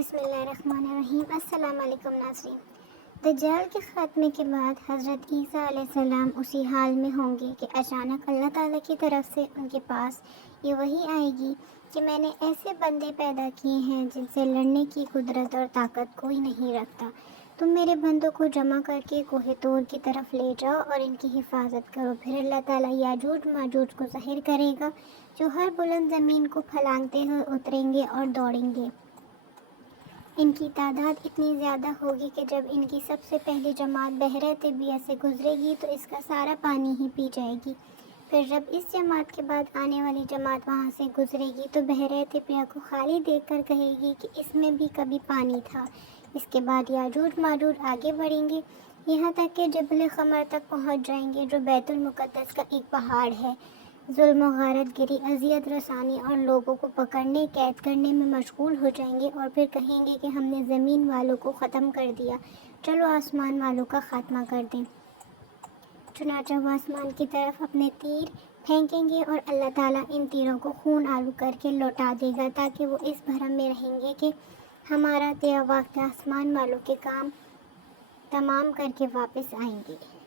بسم اللہ الرحمن الرحیم۔ السلام علیکم ناظرین۔ دجال کے خاتمے کے بعد حضرت عیسیٰ علیہ السلام اسی حال میں ہوں گے کہ اچانک اللہ تعالیٰ کی طرف سے ان کے پاس یہ وحی آئے گی کہ میں نے ایسے بندے پیدا کیے ہیں جن سے لڑنے کی قدرت اور طاقت کوئی نہیں رکھتا۔ تم میرے بندوں کو جمع کر کے کوہ طور کی طرف لے جاؤ اور ان کی حفاظت کرو۔ پھر اللہ تعالیٰ یاجوج ماجوج کو ظاہر کرے گا جو ہر بلند زمین کو پھلانگتے ہوئے اتریں گے اور دوڑیں گے۔ ان کی تعداد اتنی زیادہ ہوگی کہ جب ان کی سب سے پہلی جماعت بحر طبیہ سے گزرے گی تو اس کا سارا پانی ہی پی جائے گی۔ پھر جب اس جماعت کے بعد آنے والی جماعت وہاں سے گزرے گی تو بحر طبیہ کو خالی دیکھ کر کہے گی کہ اس میں بھی کبھی پانی تھا۔ اس کے بعد یاجوج ماجوج آگے بڑھیں گے یہاں تک کہ جبل قمر تک پہنچ جائیں گے جو بیت المقدس کا ایک پہاڑ ہے۔ ظلم و غارت گری، اذیت رسانی اور لوگوں کو پکڑنے قید کرنے میں مشغول ہو جائیں گے اور پھر کہیں گے کہ ہم نے زمین والوں کو ختم کر دیا، چلو آسمان والوں کا خاتمہ کر دیں۔ چنانچہ وہ آسمان کی طرف اپنے تیر پھینکیں گے اور اللہ تعالیٰ ان تیروں کو خون آلود کر کے لوٹا دے گا تاکہ وہ اس بھرم میں رہیں گے کہ ہمارا تیرا وقت آسمان والوں کے کام تمام کر کے واپس آئیں گے۔